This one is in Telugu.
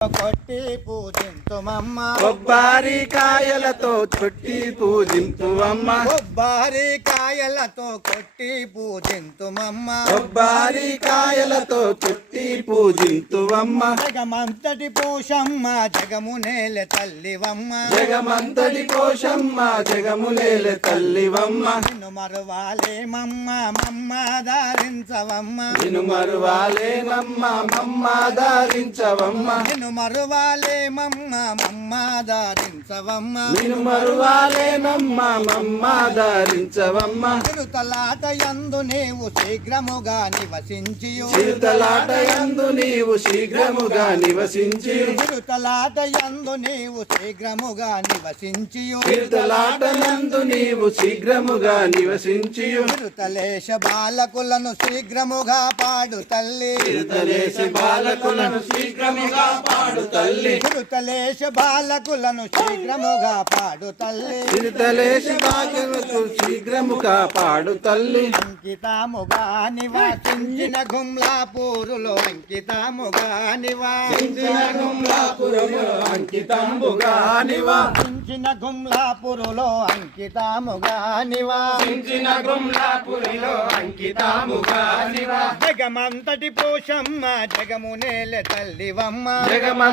కొట్టి పూజింతుమమ్మ కొబ్బరికాయలతో కొట్టి పూజింతువమ్మ కొబ్బరికాయలతో కొట్టి పూజింతుమమ్మ కొబ్బరికాయలతో కొట్టి పూజింతువమ్మ జగమంతటి పోషమ్మ జగమునేల తల్లివమ్మ జగమంతటి పోషమ్మ జగములేల తల్లివమ్మ నిన్ను మరువాలేమమ్మ మమ్మ దారించవమ్మ నిన్ను మరువాలేనమ్మ మమ్మ దారించవమ్మ నిన్ను మరువాలేమమ్మ మమ్మ దారించవమ్మ నిన్ను మరువాలేనమ్మ మమ్మ దారించవమ్మ చిరుతలాట యందు నీవు శీఘ్రముగా నివసించియు చిరుతలాట యందు నీవు శీఘ్రముగా నివసించి చిరుతలాట యందు నీవు శీఘ్రముగా నివసించియు చిరుతలాట నందు నీవు శీఘ్రముగా నివసించి చిరుతలేశ బాలకులను శీఘ్రముగా పాడు తల్లి చిరుతలేశ బాలకులను శీఘ్రముగా పాడు తల్లి చిరుతలేశ బాలకులను శీఘ్రముగా పాడు తల్లి చిరుతలేశ బాలకులకు శీఘ్రముగా పాడు తల్లి అంకితముగా నివాసించిన గుమ్లాపూరులో అంకితముగా నివసించిన గుమ్లాపురములో అంకితంబుగా నివాసించిన గుమ్లాపురులో అంకితముగా నివసించిన గుమ్లాపురిలో అంకితముగా జగమంతటి పోషమ్మ జగమునేల తల్లివమ్మ జగమ